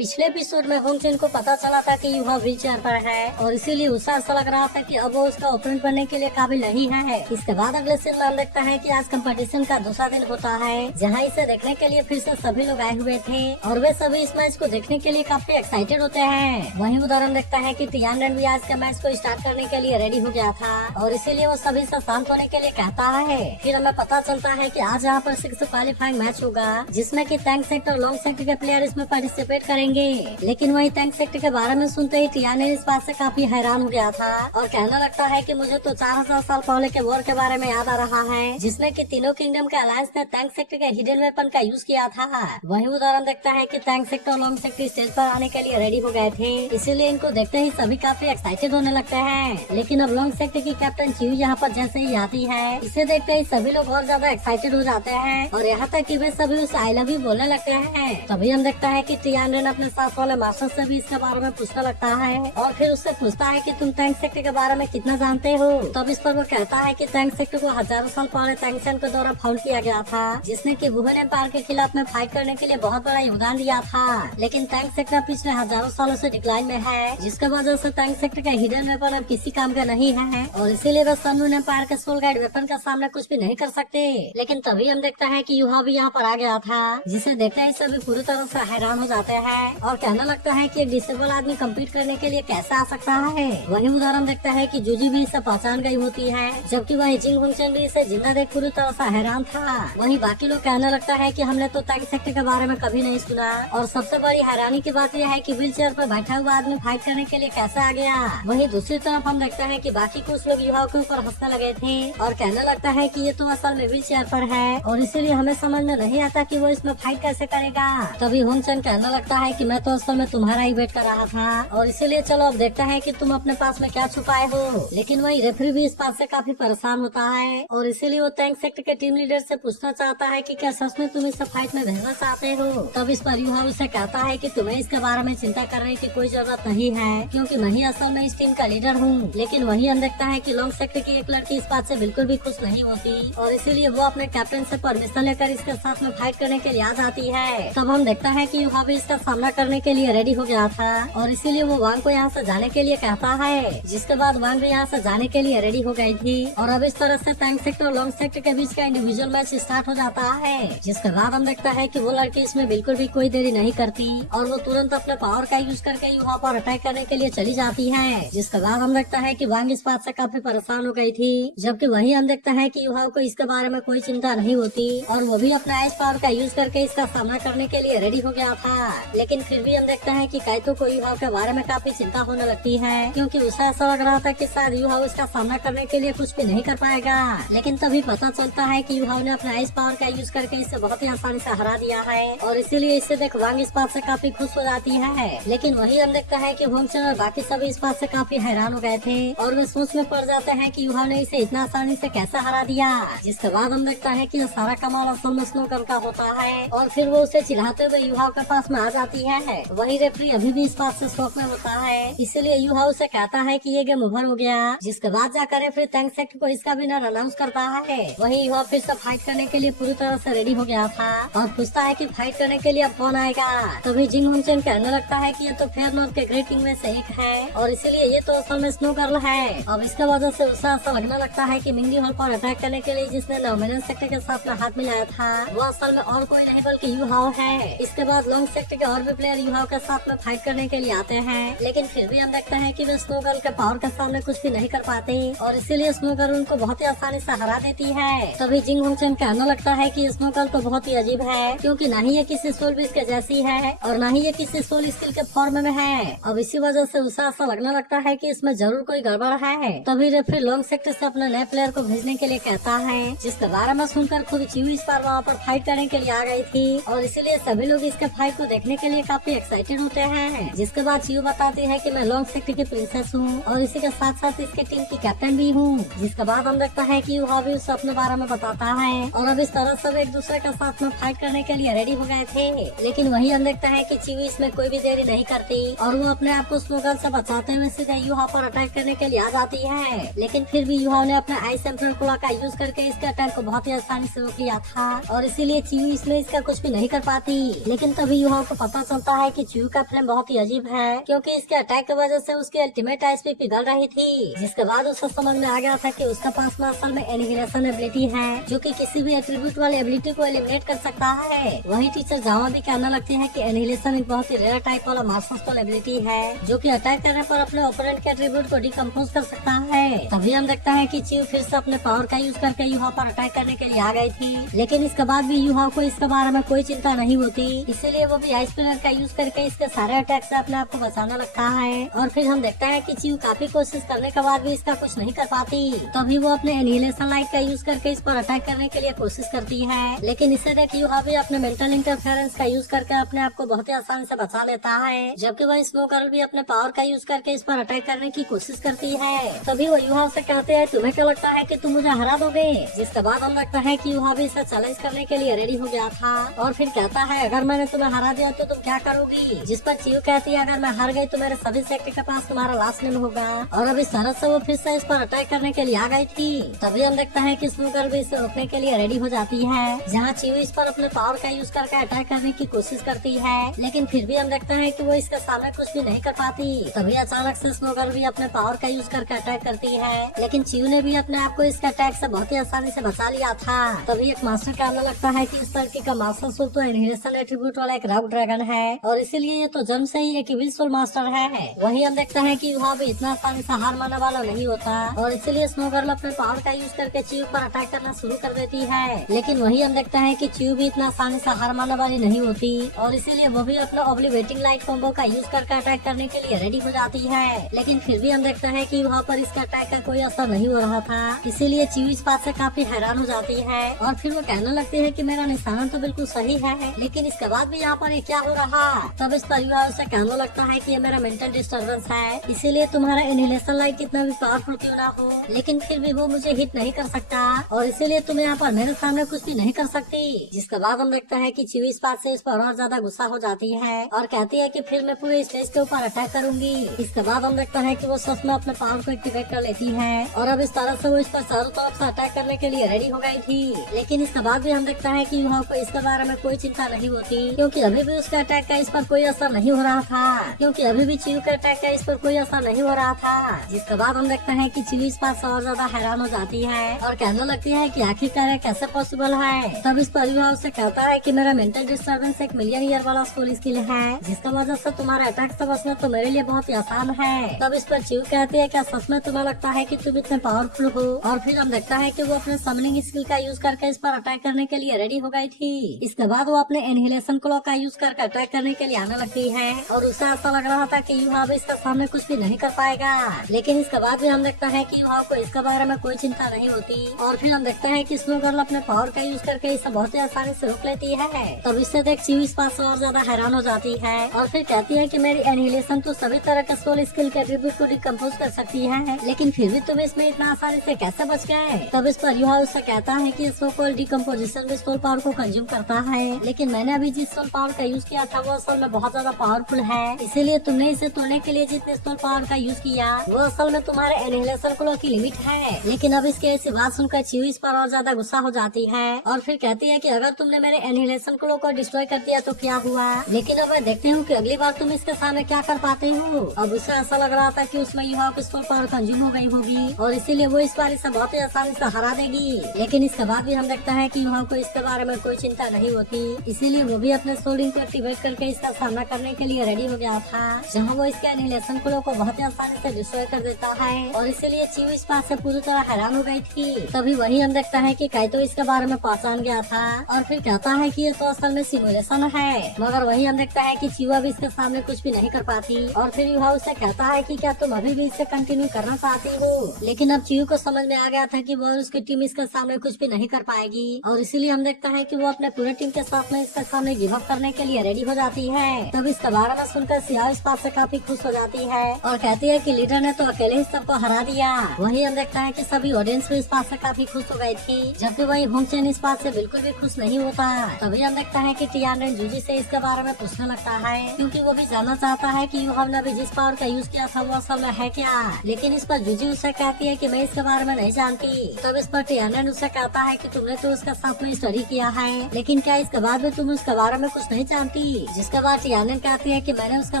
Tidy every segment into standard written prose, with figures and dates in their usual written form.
पिछले एपिसोड में होंगचन को पता चला था कि युहा व्हील चेयर पर है और इसीलिए उसे ऐसा लग रहा था कि अब वो उसका ओपोनेंट बनने के लिए काबिल नहीं है। इसके बाद अगले सीन में हम देखता है कि आज कंपटीशन का दूसरा दिन होता है, जहां इसे देखने के लिए फिर से सभी लोग आए हुए थे और वे सभी इस मैच को देखने के लिए काफी एक्साइटेड होते हैं। वहीं उदाहरण देखता है कि तियानरेन भी आज के मैच को स्टार्ट करने के लिए रेडी हो गया था और इसीलिए वो सभी से शांत होने के लिए कहता है। फिर हमें पता चलता है कि आज यहाँ पर 6 क्वालिफाइंग मैच होगा, जिसमें कि टैंक सेक्टर और लॉन्ग सेक्टर के प्लेयर इसमें पार्टिसिपेट करेंगे। लेकिन वही टैंक सेक्टर के बारे में सुनते ही तियानरेन इस बात से काफी हैरान हो गया था और कहने लगता है कि मुझे तो 4000 साल पहले के वॉर के बारे में याद आ रहा है, जिसमें कि तीनों किंगडम के अलायंस ने टैंक सेक्टर के हिडन वेपन का यूज किया था। वही उदाहरण देखता है कि टैंक सेक्टर और लॉन्ग सेक्टर स्टेज पर आने के लिए रेडी हो गए थे, इसीलिए इनको देखते ही सभी काफी एक्साइटेड होने लगते हैं। लेकिन अब लॉन्ग सेक्टर की कैप्टन चियू यहाँ पर जैसे ही आती है, इसे देखते ही सभी लोग और ज्यादा एक्साइटेड हो जाते हैं और यहाँ तक कि वे सभी उसे आई लव यू बोलने लगते हैं। तभी हम देखता है कि तियानरेन अपने साथ वाले मास्टर से भी इसके बारे में पूछने लगता है और फिर उससे पूछता है कि तुम टैंक सेक्टर के बारे में कितना जानते हो। तब इस पर वो कहता है कि टैंक सेक्टर को हजारों साल पहले टैंगसेन के द्वारा फाउंड किया गया था, जिसने कि वुहेन एम्पायर के खिलाफ में फाइट करने के लिए बहुत बड़ा योगदान दिया था। लेकिन टैंक सेक्टर पिछले हजारों सालों से डिक्लाइन में है, जिसके वजह से टैंक सेक्टर का हिडन वेपन अब किसी काम का नहीं है और इसीलिए वे सन वुहेन एम्पायर के सोल गाइड वेपन का सामना कुछ भी नहीं कर सकते। लेकिन तभी हम देखता है कि युहा भी यहाँ पर आ गया था, जिसे देखते ही सभी पूरी तरह से हैरान हो जाते हैं और कहने लगता है कि एक डिसेबल आदमी कम्पीट करने के लिए कैसे आ सकता है। वही उदाहरण देखता है कि जूजी भी इसे पहचान गई होती है, जबकि वही जिंग होंगचन भी इसे जिंदा देख पूरी तरह से हैरान था। वहीं बाकी लोग कहने लगता है कि हमने तो टैंक सेक्टर के बारे में कभी नहीं सुना और सबसे बड़ी हैरानी की बात यह है कि व्हील चेयर पर बैठा हुआ आदमी फाइट करने के लिए कैसे आ गया। वहीं दूसरी तरफ हम देखते हैं कि बाकी कुछ लोग युवाओं के ऊपर हंसने लगे थे और कहने लगता है कि ये तो असल में व्हील चेयर पर है और इसीलिए हमें समझ में नहीं आता कि वो इसमें फाइट कैसे करेगा। तभी होंगचन कहने लगता है कि मैं तो असल में तुम्हारा ही वेट कर रहा था और इसीलिए चलो अब देखते हैं कि तुम अपने पास में क्या छुपाए हो। लेकिन वही रेफरी भी इस बात से काफी परेशान होता है और इसीलिए वो टैंक सेक्टर के टीम लीडर से पूछना चाहता है कि क्या सच में तुम इस फाइट में भेजना चाहते हो। तब इस पर युहा उसे कहता है कि तुम्हें इसके बारे में चिंता करने की कोई जरूरत नहीं है, क्योंकि मैं ही असल में इस टीम का लीडर हूँ। लेकिन वही हम देखता है कि लॉन्ग सेक्टर की एक लड़की इस बात से बिल्कुल भी खुश नहीं होती और इसीलिए वो अपने कैप्टन से परमिशन लेकर इसके साथ में फाइट करने के लिए आ जाती है। तब हम देखता है कि युहा भी इसका सामना करने के लिए रेडी हो गया था और इसीलिए वो वांग को यहाँ से जाने के लिए कहता है, जिसके बाद वांग भी यहाँ से जाने के लिए रेडी हो गई थी और अब इस तरह से टैंक सेक्टर और लॉन्ग सेक्टर के बीच का इंडिविजुअल मैच स्टार्ट हो जाता है। जिसके बाद हम देखता है कि वो लड़की इसमें बिल्कुल भी कोई देरी नहीं करती और वो तुरंत अपने पावर का यूज करके युहा पर अटैक करने के लिए चली जाती है। जिसके बाद हम देखता है कि वांग इस बात से काफी परेशान हो गई थी, जबकि वही हम देखता है कि युहा को इसके बारे में कोई चिंता नहीं होती और वो भी अपना आइस पावर का यूज करके इसका सामना करने के लिए रेडी हो गया था। लेकिन फिर भी हम देखता है कि काइतो को युहा के बारे में काफी चिंता होने लगती है, क्योंकि उसे ऐसा लग रहा था कि शायद युहा इसका सामना करने के लिए कुछ भी नहीं कर पाएगा। लेकिन तभी पता चलता है कि युहा ने अपना आइस पावर का यूज करके इसे बहुत ही आसानी से हरा दिया है और इसीलिए इसे देख वांग इस बात से काफी खुश हो जाती है। लेकिन वही हम देखता है कि होंगचन और बाकी सभी इस बात से काफी हैरान हो गए थे और वे सोच में पड़ जाते हैं कि युहा ने इसे इतना आसानी से कैसे हरा दिया। जिसके बाद हम देखता है कि सारा कमाल असल में स्नोकर का होता है और फिर वो उसे चिल्लाते हुए युहा के पास में आ जाती है। वही रेफरी अभी भी इस बात से शौक में होता है, इसलिए युहा उसे कहता है कि ये गेम ओवर हो गया। जिसके बाद जाकर रेफरी टैंक सेक्टर को इसका विनर अनाउंस करता है। वही युहा फिर से फाइट करने के लिए पूरी तरह से रेडी हो गया था और पूछता है कि फाइट करने के लिए अब कौन आएगा। तभी जिंग होंगचन कहने लगता है कि ये तो फेयर नॉर्थ के ग्रेट किंग में से एक है और इसीलिए ये तो असल में स्नो गर्ल है। अब इसके वजह से उसे ऐसा लगने लगता है कि मिंगली हॉल पर अटैक करने के लिए जिसने नॉमिनल सेक्टर के साथ में हाथ मिलाया था वो असल में और कोई नहीं बल्कि युहाओ है। इसके बाद लॉन्ग सेक्टर के और भी प्लेयर युहाओ के साथ में फाइट करने के लिए आते हैं, लेकिन फिर भी हम देखते हैं कि वे स्नो गर्ल के पावर के सामने कुछ भी नहीं कर पाते और इसीलिए स्नो गर्ल उनको बहुत ही आसानी से हरा देती है। तभी जिंग होंगचन कहने लगता है कि स्नो गर्ल तो बहुत ही अजीब है, क्योंकि न ही ये किसी सोल बीस के जैसी है और न ही ये किसी सोल स्किल के फॉर्म में है। अब इसी वजह से उसे ऐसा लगने लगता है कि इसमें जरूर कोई गड़बड़ है। तभी रेफरी लॉन्ग सेक्टर से अपने नए प्लेयर को भेजने के लिए कहता है, जिसके बारे में सुनकर खुद चियू इस बार वहाँ पर फाइट करने के लिए आ गई थी और इसीलिए सभी लोग इसके फाइट को देखने के लिए काफी एक्साइटेड होते हैं। जिसके बाद चियू बताती है कि मैं लॉन्ग सेक्टर की प्रिंसेस हूँ और इसी के साथ साथ इसके टीम की कैप्टन भी हूँ। जिसके बाद हम देखता है कि युहा भी उसे अपने बारे में बताता है और अब इस तरह सब एक दूसरे के साथ में फाइट करने के लिए रेडी हो गए थे। लेकिन वही हम देखता है कि चियू इसमें कोई भी देरी नहीं करती और वो अपने आप को स्नोगल से बचाते हुए सीधे युहा पर अटैक करने के लिए आ जाती है। लेकिन फिर भी युहा ने अपना आइस एम्परर कोला का यूज करके इसके अटैक को बहुत ही आसानी से रोक लिया था और इसीलिए चियू इसमें इसका कुछ भी नहीं कर पाती। लेकिन तभी युहा को पता चलता है कि चीयू का फ्लेम बहुत ही अजीब है, क्योंकि इसके अटैक की वजह से उसकी अल्टीमेट एचपी पिघल रही थी, जिसके बाद उसे समझ में आ गया था कि उसके पास में असल में एनिहिलेशन एबिलिटी है, जो कि किसी भी एट्रीब्यूट वाली एबिलिटी को एलिमिनेट कर सकता है। वही टीचर जावा भी कहने लगते हैं कि एनिहिलेशन एक बहुत ही रेयर टाइप वाला मास्टर स्टोल एबिलिटी है, जो कि अटैक करने पर अपने ओपोनेंट के एट्रीब्यूट को डिकम्पोज कर सकता है। तभी हम देखते हैं कि चीयू फिर से अपने पावर का यूज करके यूहा पर अटैक करने के लिए आ गई थी, लेकिन इसके बाद भी यूहा को इसके बारे में कोई चिंता नहीं होती, इसीलिए वो भी आइस पिलर का यूज करके इसके सारे अटैक से अपने आप को बचाने लगता है। और फिर हम देखते हैं कि चीयू काफी कोशिश करने के बाद भी इसका कुछ नहीं कर पाती, तभी वो अपने एनिहिलेशन लाइट का यूज करके इस पर अटैक करने के लिए कोशिश करती है, लेकिन इसे देख यूहा भी अपने मेंटल इंटरफेरेंस का यूज करके अपने आप को बहुत ही आसानी से बचा लेता है, जबकि वह स्मोक गर्ल भी अपने पावर का यूज करके इस पर अटैक करने की कोशिश करती है। तभी वो यूहा से कहते हैं तुम्हें क्या लगता है कि तुम मुझे हरा दोगे, जिसके बाद हम लगता है कि यूहा भी इसे चैलेंज करने के लिए रेडी हो गया था, और फिर कहता है अगर मैंने तुम्हें हरा दिया तो तुम क्या करोगी, जिस पर चीयू कहती है अगर मैं हार गई तो मेरे सभी सेक्टर के पास तुम्हारा लास्ट नेम होगा, और अब इस तरह से वो फिर से इस पर अटैक करने के लिए आ गई थी। तभी हम देखता है कि स्मोक गर्ल भी इसे रोकने के लिए रेडी हो जाती है, जहाँ चीयू इस पर अपने पावर का यूज करके अटैक करने की कोशिश करती है, लेकिन फिर भी हम देखते हैं कि वो इसके सामने कुछ भी नहीं कर पाती। तभी अचानक से स्मोक गर्ल भी अपने पावर का यूज करके अटैक करती है, लेकिन चीयू ने भी अपने आप को इसके अटैक से बहुत ही आसानी से बचा लिया था। तभी एक मास्टर कहने लगता है कि इस तरीके का मास्टर सोल तो एनिहिलेशन एट्रीब्यूट वाला एक रॉक ड्रैगन है, और इसीलिए ये तो जन्म से ही एक इविल सोल मास्टर है। वही हम देखते हैं कि वहाँ भी इतना आसानी से हार मानने वाला नहीं होता, और इसीलिए स्मोक गर्ल अपने पावर का यूज करके चीयू पर अटैक करना शुरू कर देती है, लेकिन वही हम देखते हैं कि चीयू भी इतना आसानी से हार मानने वाली नहीं होती, और इसीलिए वो भी अपना ऑब्लिवेटिंग लाइट कॉम्बो का यूज करके अटैक करने के लिए रेडी हो जाती है, लेकिन फिर भी हम देखते हैं कि वहाँ पर इसका अटैक का कोई असर नहीं हो रहा था, इसीलिए चीयू इस बात से काफी हैरान हो जाती है, और फिर वो कहने लगती है कि मेरा निशाना तो बिल्कुल सही है, लेकिन इसके बाद भी यहाँ पर ये क्या हो रहा। तब इस परिवार से कहने लगता है कि ये मेरा मेंटल डिस्टर्बेंस है, इसीलिए तुम्हारा इनहेलेशन लाइट कितना भी पावरफुल क्यों ना हो, लेकिन फिर भी वो मुझे हिट नहीं कर सकता, और इसीलिए तुम यहाँ पर मेरे सामने कुछ भी नहीं कर सकती। जिसके बाद हम देखते हैं कि चीयू इस बात से इस पर और ज्यादा गुस्सा हो जाती है, और कहती है कि फिर मैं पूरे स्टेज के ऊपर अटैक करूंगी। इसके बाद हम देखते हैं कि वो सच में अपने पावर को एक्टिवेट कर लेती है, और अब इस तरह से वो इस पर चारों तरफ से अटैक करने के लिए रेडी हो गई थी, लेकिन इसके बाद भी हम देखते हैं कि यूहा को इसके बारे में कोई चिंता नहीं होती, क्योंकि अभी भी उसके अटैक का इस पर कोई असर नहीं हो रहा था, क्योंकि अभी भी चीयू के अटैक का इस पर कोई असर नहीं हो रहा था। जिसके बाद हम देखते हैं कि चीयू इस बात से और ज्यादा हैरान हो जाती है, और कहने लगती है कि आखिरकार कैसे पॉसिबल है। तब इस पर यूहा उससे कहता है कि मेरा मेंटल डिस्टर्बेंस एक मिलियन ईयर वाला सोल स्किल है, जिसका वजह से तुम्हारे अटैक से बचना तो मेरे लिए बहुत ही आसान है। तब इस पर चीयू कहती है क्या सच में तुम्हें लगता है कि तुम इतने पावरफुल हो, और फिर हम देखता है कि वो अपने समनिंग स्किल का यूज करके इस पर अटैक करने के लिए रेडी हो गई थी। इसके बाद वो अपने इनहेलेशन क्लॉ का यूज करके अटैक करने के लिए आने लगती है, और उसे ऐसा लग रहा था कि यूहा भी इसके सामने कुछ भी नहीं कर पाएगा, लेकिन इसके बाद भी हम देखता है कि यूहा को इसके बारे में कोई चिंता नहीं होती, और फिर हम देखते हैं कि स्मोक गर्ल अपने पावर का यूज करके इसे बहुत ही आसानी से रोक लेती है। तब इससे देख चीयू इस बात से और ज्यादा हैरान हो जाती है, और फिर कहती है कि मेरी एनिहिलेशन तो सभी तरह के सोल स्किल के एट्रीब्यूट को डिकम्पोज कर सकती है, लेकिन फिर भी तुम इसमें इतना आसानी से कैसे बच गए। तब इस पर यूहा उससे कहता है कि सो कॉल्ड डिकम्पोजिशन भी सोल पावर को कंज्यूम करता है, लेकिन मैंने अभी जिस सोल पावर का यूज किया था वो असल में बहुत ज्यादा पावरफुल है, इसीलिए तुमने इसे तोड़ने के लिए जितने सोल पावर का यूज किया वो असल में तुम्हारे एनिहिलेशन क्लॉ की लिमिट है। लेकिन अब इसके ऐसी बात सुनकर चीयू इस पर और ज्यादा गुस्सा हो जाती है, और फिर कहती है कि अगर तुमने मेरे एनिहिलेशन क्लॉ को डिस्ट्रॉय कर दिया तो क्या हुआ, लेकिन अब मैं देखती हूँ कि अगली बार तुम इसके सामने क्या कर पाते हो। अब उसे ऐसा लग रहा था कि उसमें यूहा की सोल पावर कंज्यूम हो गई होगी, और इसीलिए वो इस बार इसे बहुत ही आसानी से हरा देगी, लेकिन इसके बाद भी हम देखते हैं कि यूहा को इसके बारे में कोई चिंता नहीं होती, इसीलिए वो भी अपने सोलिंग को एक्टिवेट करके इसका सामना करने के लिए रेडी हो गया था, जहाँ वो इसके एनिहिलेशन क्लॉ को बहुत ही आसानी से डिस्ट्रॉय कर देता है, और इसीलिए चीयू इस बात से पूरी तरह हैरान हो गई थी। तभी वही हम देखता है कि काइतो इसके बारे में पहचान गया था, और फिर कहता है कि ये तो असल में सिमुलेशन है, मगर वही हम देखता है कि चीयू अब इसके सामने कुछ भी नहीं कर पाती, और फिर यूहा उससे कहता है कि क्या तुम अभी भी इससे कंटिन्यू करना चाहती हो, लेकिन अब चीयू को समझ में आ गया था कि वो और उसकी टीम इसके सामने कुछ भी नहीं कर पाएगी, और इसीलिए हम देखता है कि वो अपने पूरे टीम के साथ में इसके सामने गिव अप करने के लिए रेडी हो जाती है। तब इसके बारे में सुनकर सिया इस बात से काफी खुश हो जाती है, और कहती है कि लीडर ने तो अकेले ही सबको हरा दिया। वही हम देखता है कि सभी ऑडियंस भी इस बात से काफी खुश हो गई थी, जबकि वही होंगचेन इस बात से बिल्कुल भी खुश नहीं होता। तभी हम देखता है कि टियानरेन जूजी से इसके बारे में पूछने लगता है, क्योंकि वो भी जानना चाहता है कि यूहा ने भी जिस पावर का यूज किया था वो असल में है क्या, लेकिन इस पर जूजी उससे कहती है कि मैं इसके बारे में नहीं जानती। तब इस पर टियानरेन उससे कहता है कि तुमने तो उसके साथ में स्टडी किया है, लेकिन क्या इसके बाद भी तुम उसके बारे में कुछ नहीं जानती। जिसके बाद टियाने कहती है कि मैंने उसके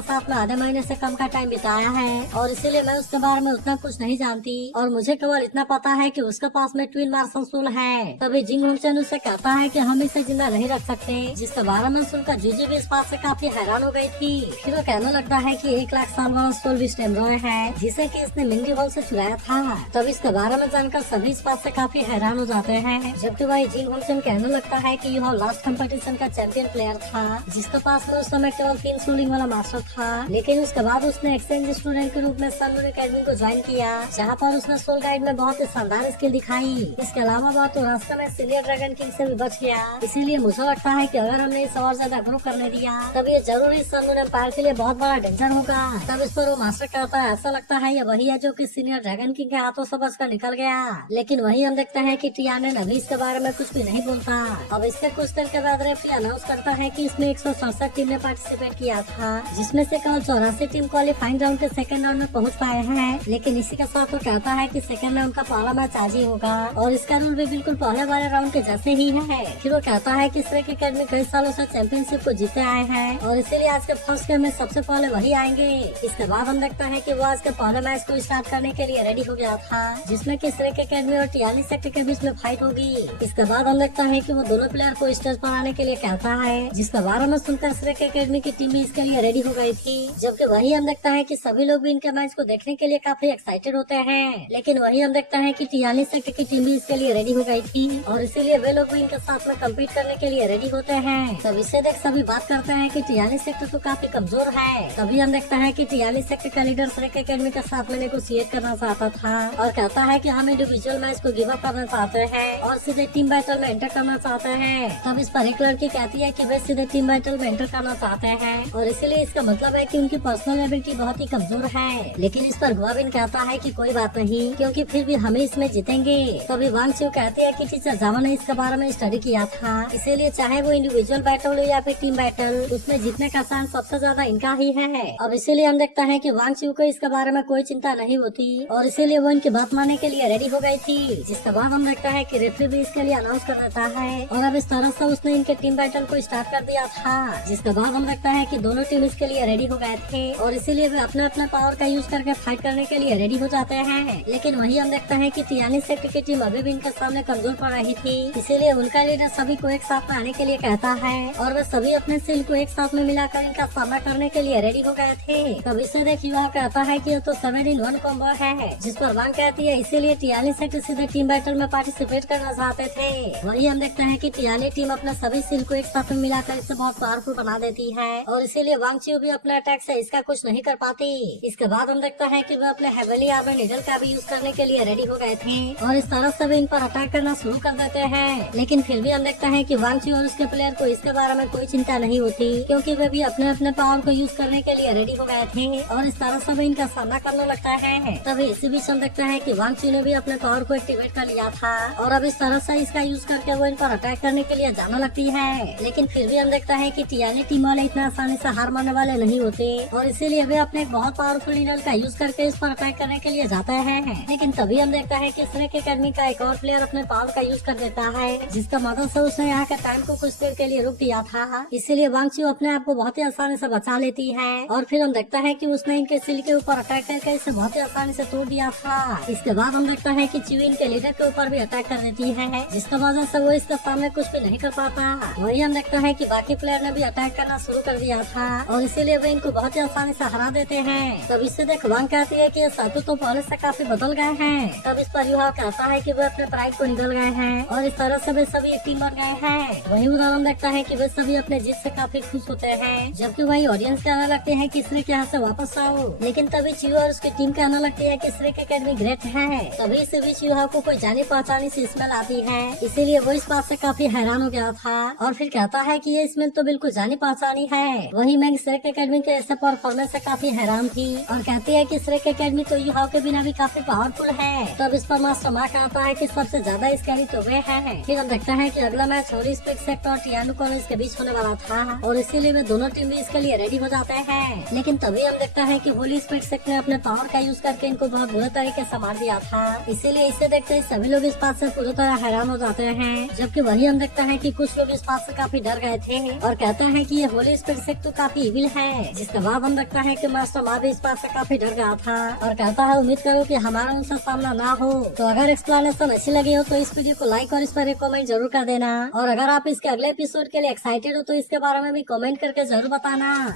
साथ में आधे महीने से कम का टाइम बिताया है और इसीलिए मैं उसके बारे में उतना कुछ नहीं जानती और मुझे केवल इतना पता है कि उसके पास में ट्विन मार्शल सोल है। तभी जिंग होंगचन उससे कहता है कि हम इसे जिंदा नहीं रख सकते, जिसके बारे में सुनकर जीजी भी इस बात से काफी हैरान हो गई थी। फिर वो कहने लगता है कि 1 लाख साल वाला सोल भी स्टेमरॉय है जिसे कि इसने मिंगी हॉल से चुराया था। तब इसके बारे में जानकर सभी इस बात से काफी हैरान हो जाते हैं। जबकि वही जिंग होंगचन कहने लगता है कि यह लास्ट कंपटीशन का चैंपियन प्लेयर था जिसके पास में उस समय केवल 3 सोलिंग वाला मास्टर था, लेकिन उसके बाद उसने एक्सचेंज स्टूडेंट के रूप में सनमून एकेडमी को ज्वाइन किया जहाँ पर उसने सोल गाइड में बहुत ही शानदार स्किल दिखाई। इसके अलावा बात तो रास्ते में सिलियर ड्रैगन किंग से भी बच गया। इसीलिए मुझे लगता है कि अगर हमने इसे और ज्यादा ग्रो करने दिया तब ये जरूर इस सनमून एम्पायर के लिए बहुत बड़ा डेंजर होगा। तब इस पर वो मास्टर कहता है ऐसा लगता है ये वही है जो कि सीनियर ड्रैगन किंग के हाथों से बचकर निकल गया। लेकिन वही हम देखते हैं कि टियाने अभी इसके बारे में कुछ भी नहीं बोलता। अब इसके कुछ देर के बाद रेफरी अनाउंस करता है कि इसमें 167 टीम ने पार्टिसिपेट किया था जिसमें से केवल 84 टीम क्वालिफाइंग राउंड के सेकंड राउंड में पहुंच पाए हैं। लेकिन इसी के साथ वो कहता है कि सेकंड राउंड का पहला मैच आज ही होगा और इसका रूल भी बिल्कुल पहले वाले राउंड के जैसे ही है। फिर वो कहता है कि श्रेक एकेडमी कई सालों से चैंपियनशिप को जीते आए हैं और इसीलिए आज के फर्स्ट गेम में सबसे पहले वही आएंगे। इसके बाद हम देखता है कि वो आज के पहले मैच को स्टार्ट करने के लिए रेडी हो गया था जिसमें कि श्रेक एकेडमी और टियानी सेक्टर के बीच में फाइट होगी। इसके बाद हम देखता है कि वो दोनों प्लेयर को स्टेज पर आने के लिए कहता है जिसके बारे में सुनकर श्रेक एकेडमी की टीम भी इसके लिए रेडी हो गई थी। जबकि वही हम देखता है कि सभी लोग भी इनके मैच को देखने के लिए काफी एक्साइटेड होते हैं। लेकिन वही हम देखता है कि टियानी सेक्टर की टीम भी इसके लिए रेडी हो गई थी और इसीलिए वे लोग भी इनके साथ में कम्पीट करने के लिए रेडी होते हैं। तब इसे देख सभी बात करते हैं कि टियानी सेक्टर तो काफी कमजोर है। तभी हम देखता है कि टियानी सेक्टर का लीडर श्रेक एकेडमी के साथ में नेगोशिएट करना चाहता था और कहता है कि हम इंडिविजुअल मैच को गिव अप करना चाहते हैं और सीधे टीम बैटल में एंटर करना चाहते हैं। तब इस पर एक लड़की कहती है कि वे सीधे टीम बैटल में एंटर करना चाहते हैं और इसीलिए इसका मतलब है कि उनकी पर्सनल एबिलिटी बहुत ही कमजोर है। लेकिन इस पर गुआबिन कहता है कि कोई बात नहीं क्योंकि फिर भी हमें इसमें जीतेंगे। तभी वांग चिव कहती है कि टीचर जावा ने इसके बारे में स्टडी किया था इसीलिए चाहे वो इंडिविजुअल बैटल हो या फिर टीम बैटल उसमें जीतने का चांस सबसे ज्यादा इनका ही है। अब इसीलिए हम देखता है कि वांग चिव को इसके बारे में कोई चिंता नहीं होती और इसीलिए वो इनकी बात मानने के लिए रेडी हो गई थी। जिसके बाद हम देखता है कि रेफरी भी इसके लिए अनाउंस कर देता है और अब इस तरह से उसने इनके टीम बैटल को स्टार्ट कर दिया था। जिसके बाद हम देखता है कि दोनों टीम इसके लिए रेडी हो गए थे और इसीलिए वे अपने अपने पावर का यूज करके फाइट करने के लिए रेडी हो जाते हैं। लेकिन वही हम देखता है कि टियानी सेक्टर की टीम अभी भी इनके सामने कमजोर पड़ रही थी इसीलिए उनका लीडर सभी को एक साथ में आने के लिए कहता है और वे सभी अपने सील को एक साथ में मिलाकर इनका सामना करने के लिए रेडी हो गए थे। तब इसे देख युवा कहता है कि यह तो 7-in-1 कॉम्बो है जिस पर वांग कहती है इसीलिए टियानी सेक्टर सीधे टीम बैटल में पार्टिसिपेट करना चाहते थे। वही हम देखते हैं कि टियानी टीम अपने सभी सील को एक साथ में मिलाकर इसे बहुत पावरफुल बना देती है और इसीलिए वांग चिव भी अपने अटैक से इसका कुछ नहीं कर पाती। इसके बाद हम देखता है कि वे अपने हेवली आर्मर नीडल का भी यूज करने के लिए रेडी हो गए थे और इस तरह से वे इन पर अटैक करना शुरू कर देते हैं। लेकिन फिर भी हम देखते हैं कि वांग चिव और उसके प्लेयर को इसके बारे में कोई चिंता नहीं होती क्योंकि वे भी अपने अपने पावर को यूज करने के लिए रेडी हो गए थे और इस तरह से वे इनका सामना करने लगता है। तभी इसी बीच हम देखते हैं कि वांग चिव ने भी अपने पावर को एक्टिवेट कर लिया था और अब इस तरह से इसका यूज करके वो इन पर अटैक करने के लिए जाने लगती है। लेकिन फिर भी हम देखता है कि टियानी टीम वाले इतना आसानी से हार मानने वाले नहीं होते और इसीलिए वे अपने बहुत पावरफुल नीडल का यूज करके इस पर अटैक करने के लिए जाते हैं। लेकिन तभी हम देखता है कि श्रेक एकेडमी का एक और प्लेयर अपने पावर का यूज कर देता है जिसका मदद से उसने यहाँ के टाइम को कुछ देर के लिए रुक दिया था। इसीलिए वांग चिव अपने आप को बहुत ही आसानी से बचा लेती है और फिर हम देखता है कि उसने इनके सिल के ऊपर अटैक करके इसे बहुत ही आसानी से तोड़ दिया था। इसके बाद हम देखता है कि चिव इनके लीडर के ऊपर भी अटैक कर देती है जिसकी वजह से वो इसके सामने कुछ भी नहीं कर पाता। वही हम देखता है कि बाकी प्लेयर ने भी अटैक करना शुरू कर दिया था और इसीलिए वे इनको बहुत ही आसानी से हरा देते हैं। तब इससे देख वांग कहती है कि ये सातु तो पहले से काफी बदल गए हैं। तब इस पर युवा कहता है कि वे अपने प्राइड को निकल गए हैं और इस तरह से वे सभी एक टीम बन गए हैं। वही उदाहरण देखता है कि वे सभी अपने जीत से काफी खुश होते हैं जबकि वही ऑडियंस कहने लगते हैं कि श्रेक यहाँ से वापस आओ। लेकिन तभी चिव और उसकी टीम कहने लगती है कि श्रेक एकेडमी ग्रेट है। तभी इसी बीच युवा को कोई जानी पहचानी सी स्मेल आती है इसीलिए वो इस बात से काफी हैरान हो गया था और फिर कहता है कि ये स्मेल तो बिल्कुल जानी पहचानी है। वही मैं श्रेक एकेडमी के ऐसे परफॉर्मेंस से काफी हैरान थी और कहती है कि श्रेक एकेडमी तो युवा के बिना भी काफी पावरफुल है। तब इस पर मास्टर माँ कहता है कि सबसे ज्यादा स्कैरी तो वे है। फिर हम देखते हैं कि अगला मैच होली स्पेक सेक्टर और टियानो कॉलेज के बीच होने वाला था और इसीलिए वे दोनों टीम भी इसके लिए रेडी हो जाते हैं। लेकिन तभी हम देखता है कि होली स्पेक सेक्ट ने अपने पावर का यूज करके इनको बहुत बुरे तरीके से मार दिया था। इसीलिए इसे देखते ही सभी लोग इस बात से पूरी तरह हैरान हो जाते हैं जबकि वही हम देखता है कि कुछ लोग इस बात से काफी डर गए थे और कहते बोलता है कि ये होली स्पेड तो काफी इविल है। जिसके बाद हम देखता है कि मास्टर मा भी इस बात से काफी डर गया था और कहता है उम्मीद करो कि हमारा उनसे सामना ना हो। तो अगर एक्सप्लेनेशन अच्छी लगी हो तो इस वीडियो को लाइक और इस पर एक कमेंट जरूर कर देना। और अगर आप इसके अगले एपिसोड के लिए एक्साइटेड हो तो इसके बारे में भी कमेंट करके जरूर बताना।